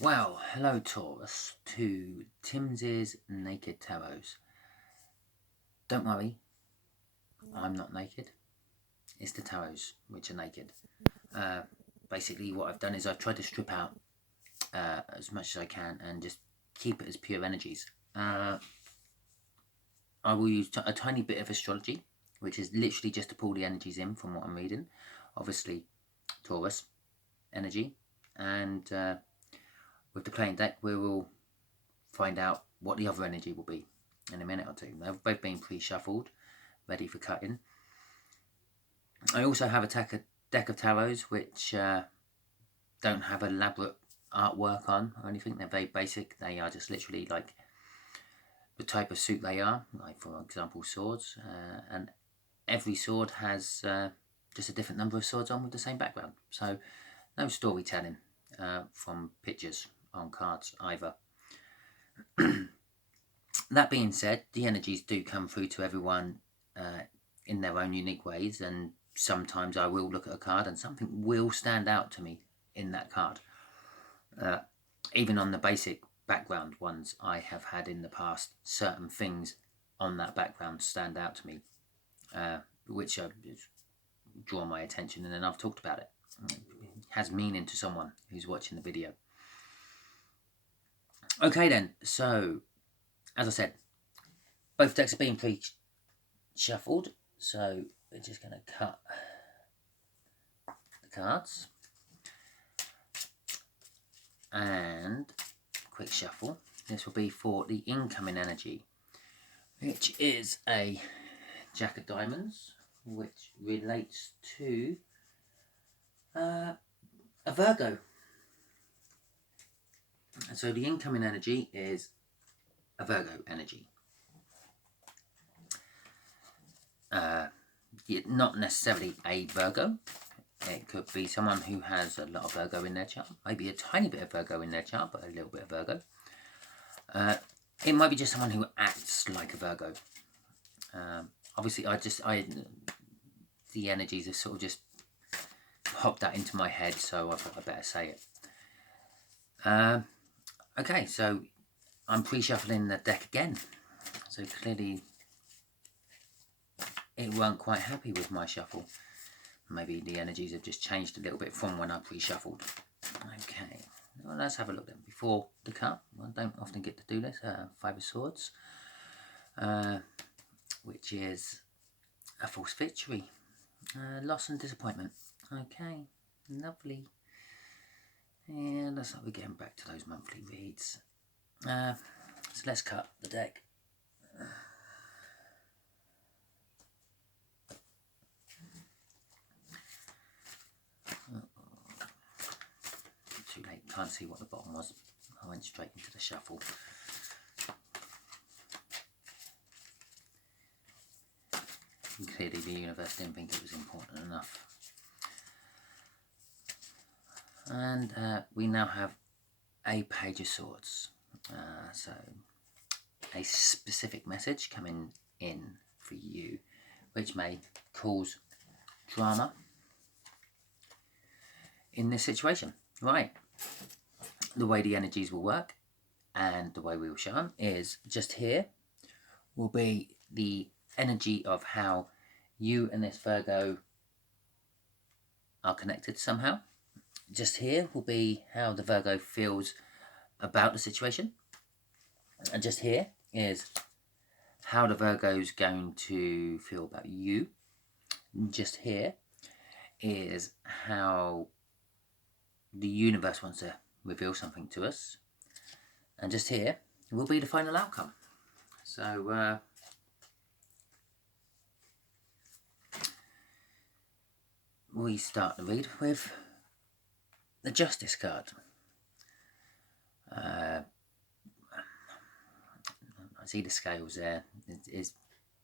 Well, hello Taurus to Timsy's Naked Tarots. Don't worry, I'm not naked. It's the tarots which are naked. Basically what I've done is I've tried to strip out as much as I can and just keep it as pure energies. I will use a tiny bit of astrology, which is literally just to pull the energies in from what I'm reading. Obviously Taurus energy, and with the playing deck we will find out what the other energy will be in a minute or two. They've both been pre-shuffled, ready for cutting. I also have a deck of tarots which don't have elaborate artwork on or anything. They're very basic. They are just literally like the type of suit they are, like for example swords, and every sword has just a different number of swords on with the same background. So no storytelling from pictures on cards either. That being said, the energies do come through to everyone in their own unique ways, and sometimes I will look at a card and something will stand out to me in that card. Even on the basic background ones I have had in the past, certain things on that background stand out to me, which draw my attention, and then I've talked about it. It has meaning to someone who's watching the video. Okay then, so as I said, both decks are being pre-shuffled, so we're just going to cut the cards and quick shuffle. This will be for the incoming energy, which is a Jack of Diamonds, which relates to a Virgo. So the incoming energy is a Virgo energy. Not necessarily a Virgo. It could be someone who has a lot of Virgo in their chart, maybe a tiny bit of Virgo in their chart, but a little bit of Virgo. It might be just someone who acts like a Virgo. Obviously, the energies have sort of just popped that into my head, so I thought I'd better say it. Okay, so I'm pre-shuffling the deck again. So clearly it weren't quite happy with my shuffle. Maybe the energies have just changed a little bit from when I pre-shuffled. Okay, well, let's have a look then. Before the cut, I don't often get to do this. Five of Swords, which is a false victory, loss and disappointment. Okay, lovely. And looks like we're getting back to those monthly reads. So let's cut the deck. Too late, can't see what the bottom was. I went straight into the shuffle. And clearly the universe didn't think it was important enough. And we now have a Page of Swords. So a specific message coming in for you, which may cause drama in this situation. Right, the way the energies will work and the way we will show them is just here will be the energy of how you and this Virgo are connected somehow. Just here will be how the Virgo feels about the situation. And just here is how the Virgo's going to feel about you. And just here is how the universe wants to reveal something to us. And just here will be the final outcome. So we start the read with the Justice card. I see the scales there. It is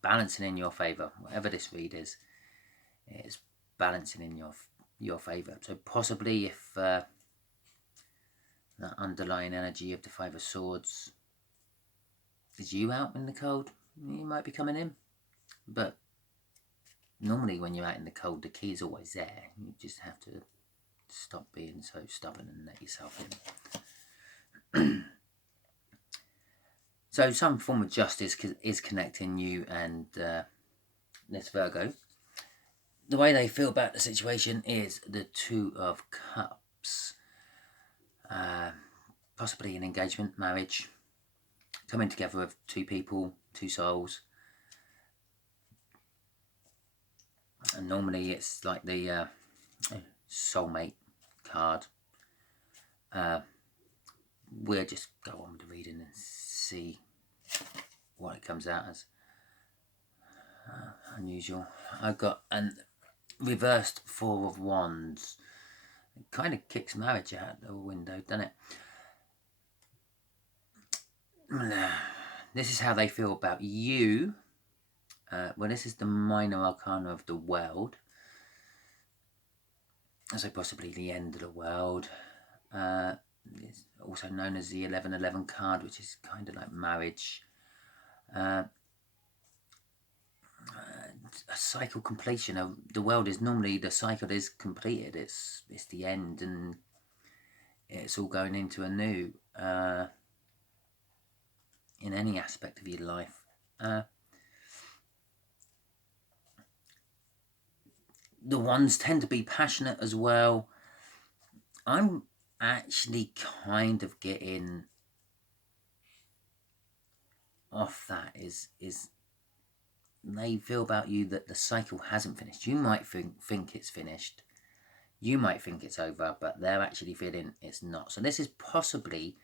balancing in your favour. Whatever this read is, it's balancing in your favour. So possibly if that underlying energy of the Five of Swords is you out in the cold, you might be coming in. But normally when you're out in the cold, the key is always there. You just have to stop being so stubborn and let yourself in. So some form of justice is connecting you and this Virgo. The way they feel about the situation is the Two of Cups. Possibly an engagement, marriage, coming together of two people, two souls. And normally it's like the soulmate card. We'll just go on with the reading and see what it comes out as. Unusual. I've got a reversed Four of Wands. It kind of kicks marriage out the window, doesn't it? This is how they feel about you. Well, this is the minor arcana of the world. So possibly the end of the world. It's also known as the 1111 card, which is kind of like marriage. A cycle completion of the world is normally the cycle is completed. It's the end, and it's all going into a new in any aspect of your life. The ones tend to be passionate as well. I'm actually kind of getting off that is they feel about you that the cycle hasn't finished. You might think it's finished. You might think it's over, but they're actually feeling it's not. So this is possibly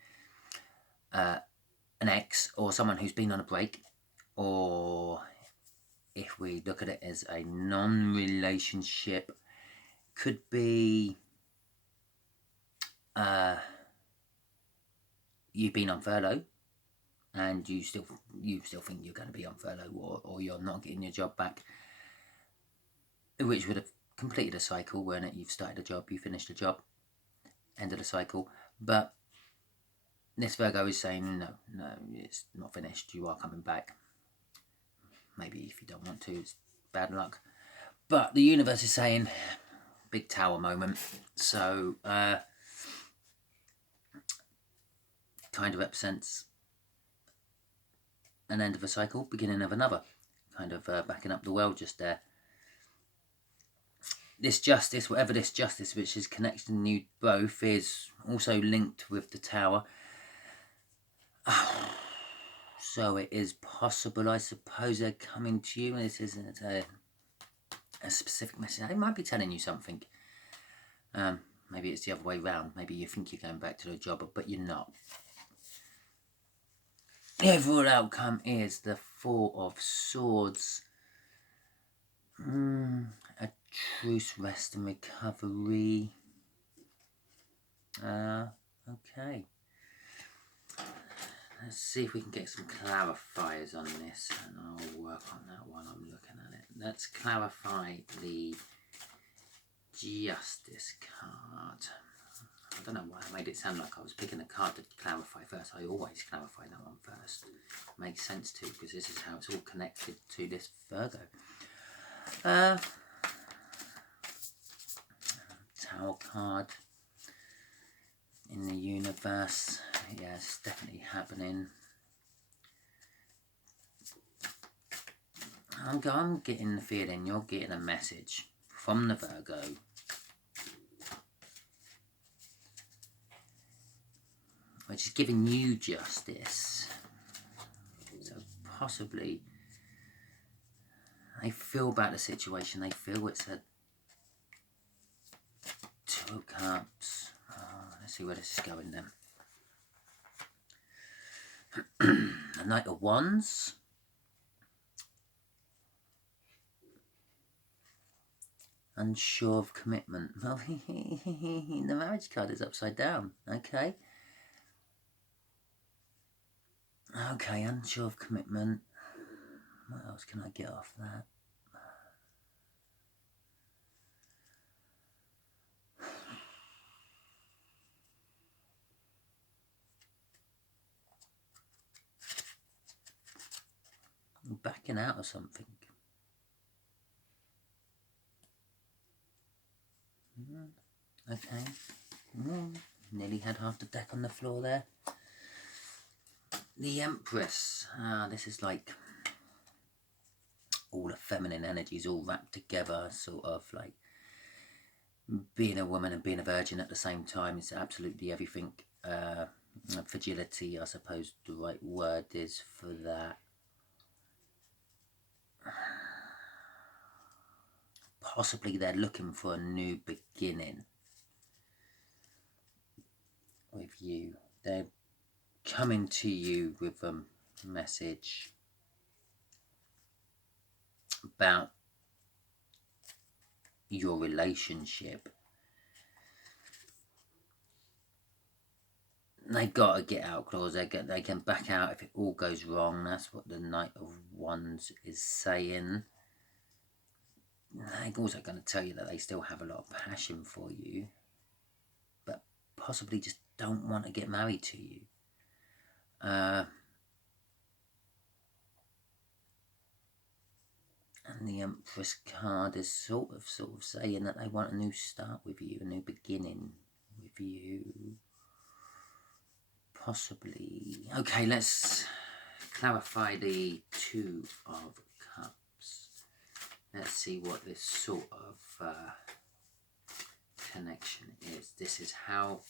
an ex or someone who's been on a break, or if we look at it as a non-relationship, could be you've been on furlough and you still think you're going to be on furlough, or you're not getting your job back, which would have completed a cycle, weren't it? You've started a job, you finished a job, end of the cycle. But this Virgo is saying no, it's not finished. You are coming back. Maybe if you don't want to, it's bad luck. But the universe is saying big tower moment. So kind of represents an end of a cycle, beginning of another. Kind of backing up the world just there. This justice, whatever this justice which is connecting you both, is also linked with the tower. So it is possible, I suppose, they're coming to you, and this isn't a specific message. They might be telling you something. Maybe it's the other way round. Maybe you think you're going back to the job, but you're not. The overall outcome is the Four of Swords. A truce, rest and recovery. Okay. Let's see if we can get some clarifiers on this, and I'll work on that while I'm looking at it. Let's clarify the Justice card. I don't know why I made it sound like I was picking a card to clarify first. I always clarify that one first. Makes sense too, because this is how it's all connected to this Virgo. Tower card in the universe. Yeah, it's definitely happening. I'm getting the feeling you're getting a message from the Virgo. Which is giving you justice. So possibly they feel about the situation. They feel it's a Two of Cups. Let's see where this is going then. A Knight of Wands. Unsure of commitment. Well, the marriage card is upside down. Okay. Okay, unsure of commitment. What else can I get off that? Backing out of something. Okay. Nearly had half the deck on the floor there. The Empress. This is like all the feminine energies all wrapped together, sort of like being a woman and being a virgin at the same time is absolutely everything. Fragility, I suppose the right word is for that. Possibly they're looking for a new beginning with you. They're coming to you with a message about your relationship. They got a get out clause. They can back out if it all goes wrong. That's what the Knight of Wands is saying. They're also going to tell you that they still have a lot of passion for you, but possibly just don't want to get married to you. And the Empress card is sort of saying that they want a new start with you, a new beginning with you. Possibly. Okay, let's clarify the Two of Cups. Let's see what this sort of connection is. This is how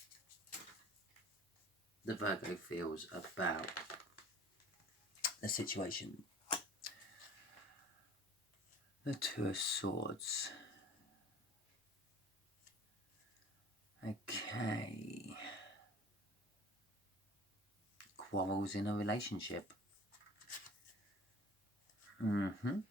the Virgo feels about the situation. The Two of Swords. Okay. Quarrels in a relationship. And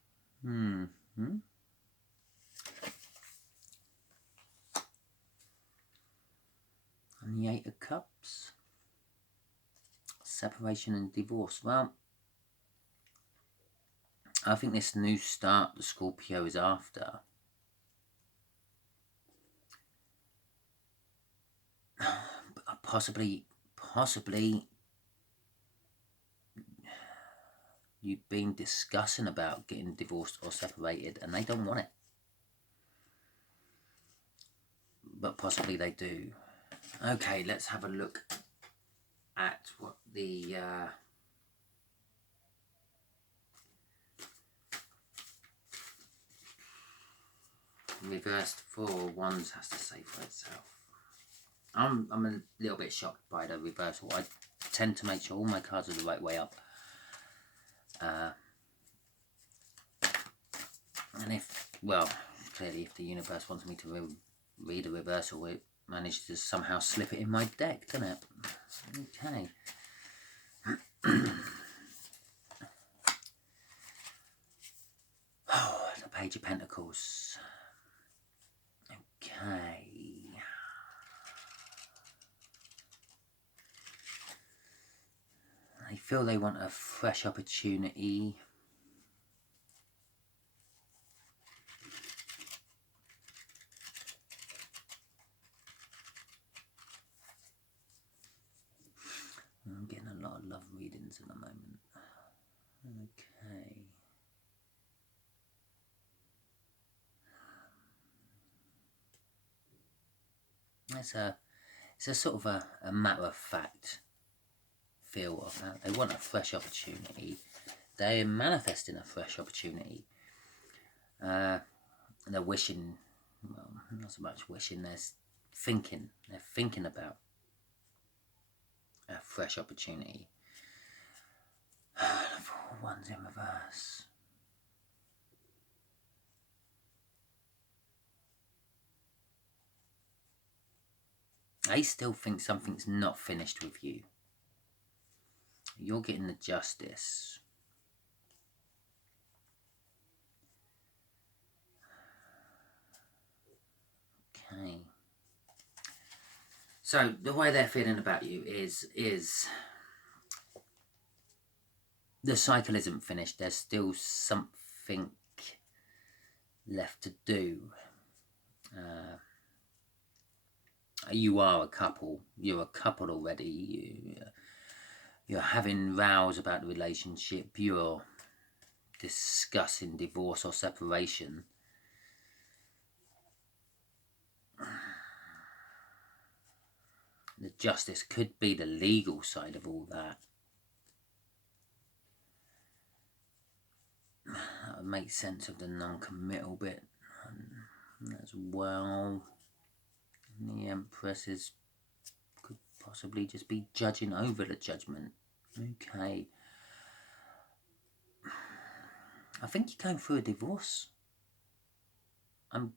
the Eight of Cups. Separation and divorce. Well, I think this new start the Scorpio is after possibly you've been discussing about getting divorced or separated and they don't want it, but possibly they do. Okay, let's have a look at what the reversed Four of Wands has to say for itself. I'm a little bit shocked by the reversal. I tend to make sure all my cards are the right way up. And clearly if the universe wants me to read a reversal, it managed to somehow slip it in my deck, didn't it? Okay. Oh, the Page of Pentacles. Okay. They feel they want a fresh opportunity. I'm getting a lot of love readings at the moment. Okay. It's a sort of a matter of fact feel of that. They want a fresh opportunity. They're manifesting a fresh opportunity. They're wishing, well, not so much wishing, they're thinking about a fresh opportunity. Four Wands in reverse. They still think something's not finished with you. You're getting the Justice. Okay. So the way they're feeling about you is the cycle isn't finished. There's still something left to do. You are a couple. You're a couple already. You're having rows about the relationship. You're discussing divorce or separation. The Justice could be the legal side of all that. make sense of the non-committal bit as well. The Empress could possibly just be judging over the Judgment. Okay. I think you're going through a divorce. I'm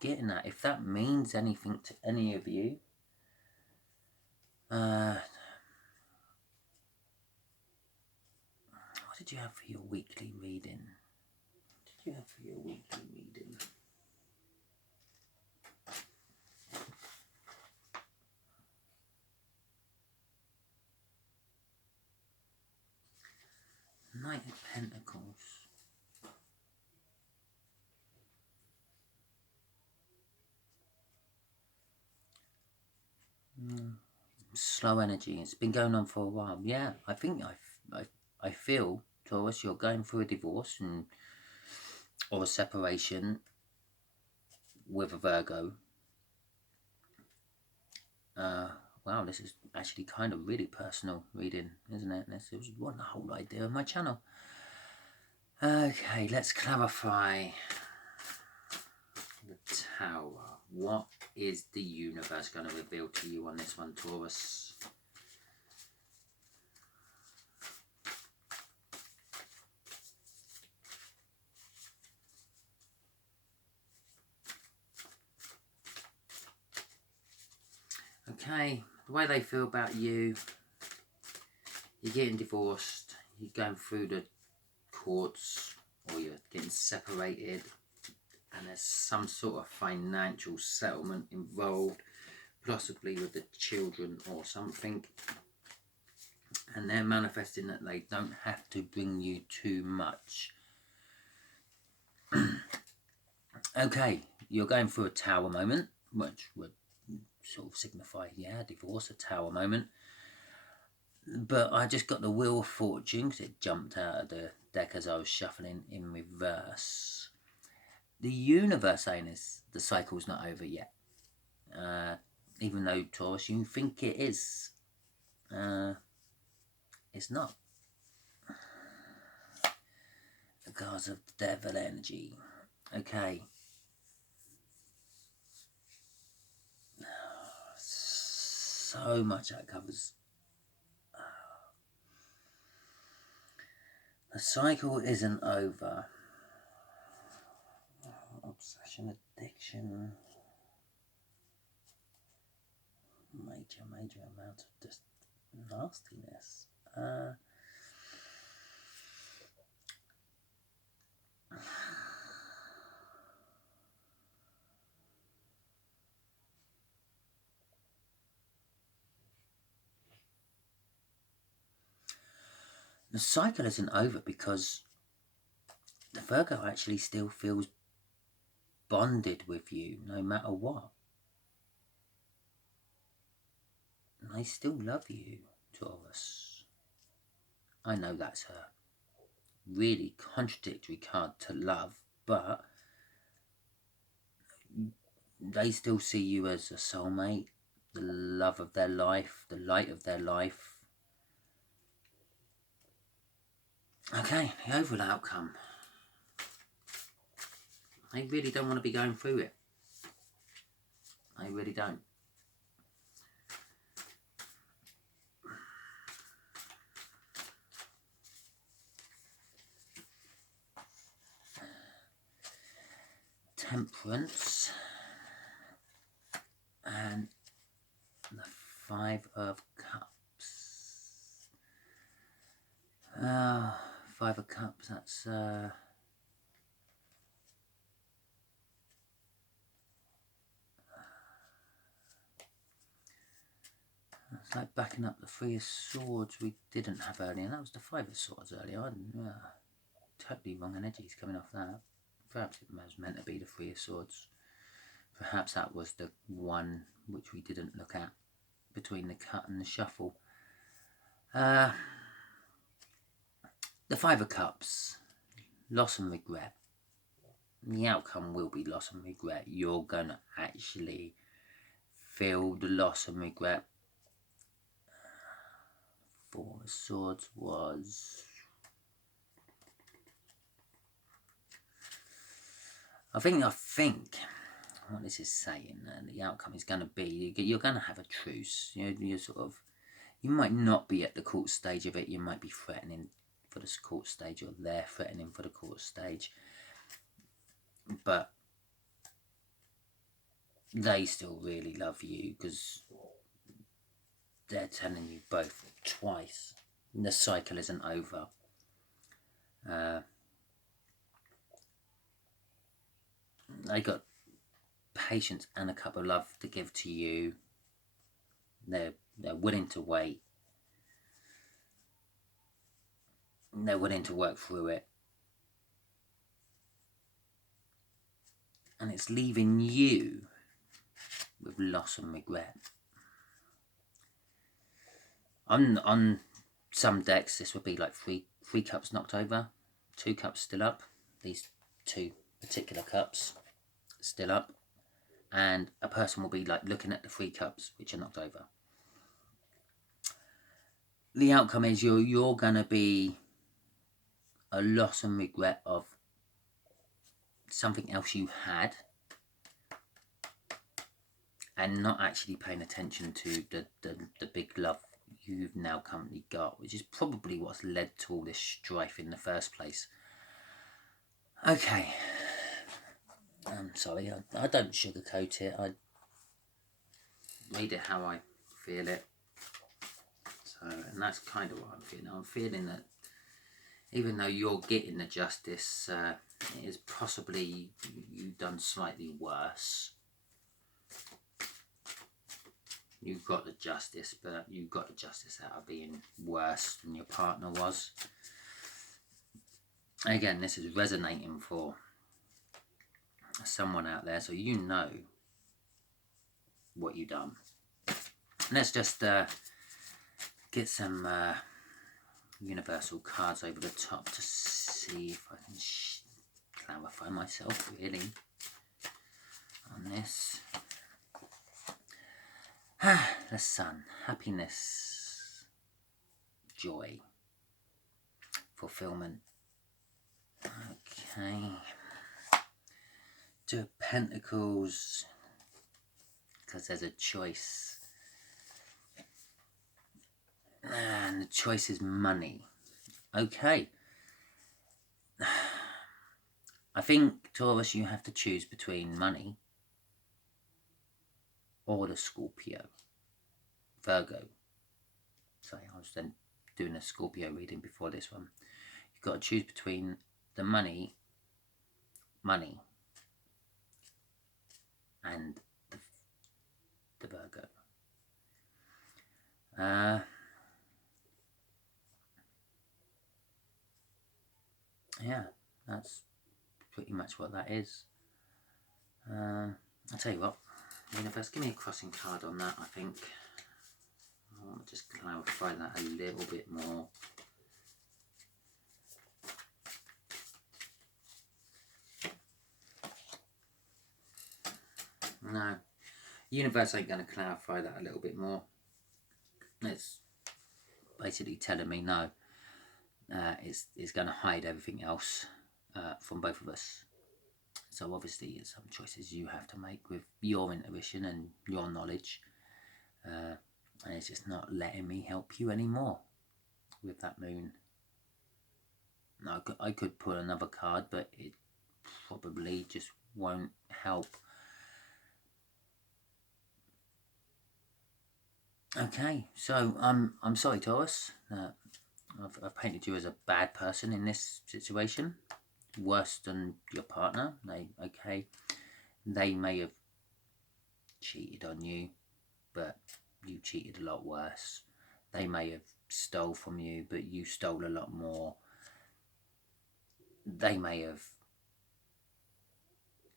getting that. If that means anything to any of you, what did you have for your weekly reading? What did you have for your weekly reading? Knight of Pentacles. Slow energy. It's been going on for a while. Yeah, I think I feel, Taurus, you're going through a divorce or a separation with a Virgo. Wow, this is actually kind of really personal reading, isn't it? This was the whole idea of my channel. Okay, let's clarify the Tower. What is the universe going to reveal to you on this one, Taurus? Okay, the way they feel about you, you're getting divorced, you're going through the courts, or you're getting separated, and there's some sort of financial settlement involved, possibly with the children or something, and they're manifesting that they don't have to bring you too much. Okay, you're going through a Tower moment, which would sort of signify, yeah, divorce, a Tower moment. But I just got the Wheel of Fortune because it jumped out of the deck as I was shuffling in reverse. The universe saying is the cycle's not over yet. Even though, Taurus, you think it is. It's not. The cards of the Devil energy. Okay. So much that covers. The cycle isn't over. Obsession, addiction. Major amount of just nastiness. The cycle isn't over because the Virgo actually still feels bonded with you no matter what. I still love you, Taurus. I know that's a really contradictory card to love, but they still see you as a soulmate, the love of their life, the light of their life. Okay, the overall outcome. I really don't want to be going through it. I really don't. Temperance and the Five of Cups. Five of Cups, that's it's like backing up the Three of Swords we didn't have earlier, and that was the Five of Swords earlier. Totally wrong energies coming off that. Perhaps it was meant to be the Three of Swords. Perhaps that was the one which we didn't look at between the cut and the shuffle. The Five of Cups, loss and regret. The outcome will be loss and regret. You're going to actually feel the loss and regret. Four of Swords was I think what this is saying, the outcome is going to be, you're going to have a truce. You're sort of, you might not be at the court stage of it. You might be threatening for the court stage, or they're threatening for the court stage. But they still really love you, because they're telling you both twice. The cycle isn't over. They got patience and a cup of love to give to you. They're willing to wait. They're willing to work through it. And it's leaving you with loss and regret. On some decks, this would be like three cups knocked over, 2 cups still up. These 2 particular cups still up, and a person will be like looking at the 3 cups which are knocked over. The outcome is you're gonna be a loss and regret of something else you had, and not actually paying attention to the big love you've now currently got, which is probably what's led to all this strife in the first place. Okay, I'm sorry, I don't sugarcoat it. I read it how I feel it. So, and that's kind of what I'm feeling. I'm feeling that even though you're getting the justice, it is possibly you've done slightly worse. You got the justice, but you got the justice out of being worse than your partner was. Again, this is resonating for someone out there, so you know what you've done. Let's just get some universal cards over the top to see if I can clarify myself really on this. The Sun, happiness, joy, fulfillment. Okay. 2 of Pentacles, because there's a choice. And the choice is money. Okay. I think, Taurus, you have to choose between money or the Scorpio. Virgo. Sorry, I was then doing a Scorpio reading before this one. You've got to choose between the money, and the Virgo. Yeah, that's pretty much what that is. I'll tell you what, universe, give me a crossing card on that, I think. I'll just clarify that a little bit more. No, universe ain't going to clarify that a little bit more. It's basically telling me no. It's going to hide everything else from both of us. So obviously it's some choices you have to make with your intuition and your knowledge. And it's just not letting me help you anymore with that moon. No, I could pull another card, but it probably just won't help. Okay, so I'm sorry, Taurus. I've painted you as a bad person in this situation, worse than your partner. They may have cheated on you, but you cheated a lot worse. They may have stole from you, but you stole a lot more. They may have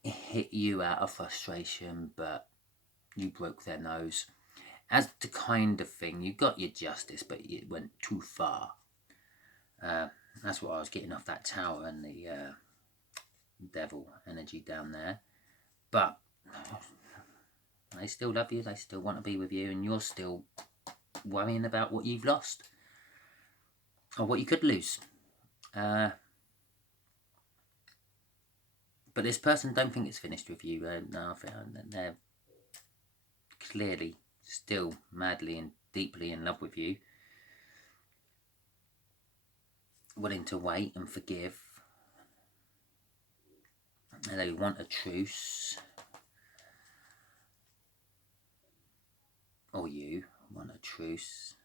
hit you out of frustration, but you broke their nose. As the kind of thing, you got your justice, but it went too far. That's what I was getting off that tower and the devil energy down there. But they still love you, they still want to be with you, and you're still worrying about what you've lost. Or what you could lose. But this person don't think it's finished with you. No, they're clearly still madly and deeply in love with you, willing to wait and forgive. And they want a truce, or you want a truce.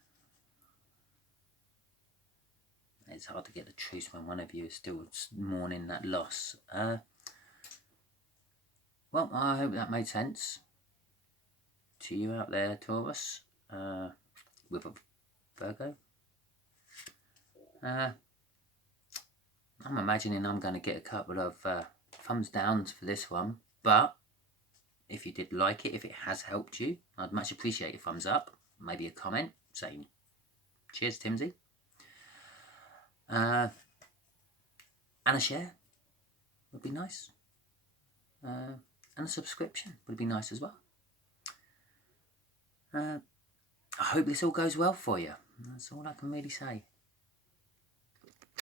It's hard to get the truce when one of you is still mourning that loss. Well, I hope that made sense to you out there, Taurus, with a Virgo. I'm imagining I'm going to get a couple of thumbs downs for this one, but if you did like it, if it has helped you, I'd much appreciate a thumbs up, maybe a comment saying, cheers, Timsy. And a share would be nice. And a subscription would be nice as well. I hope this all goes well for you. That's all I can really say.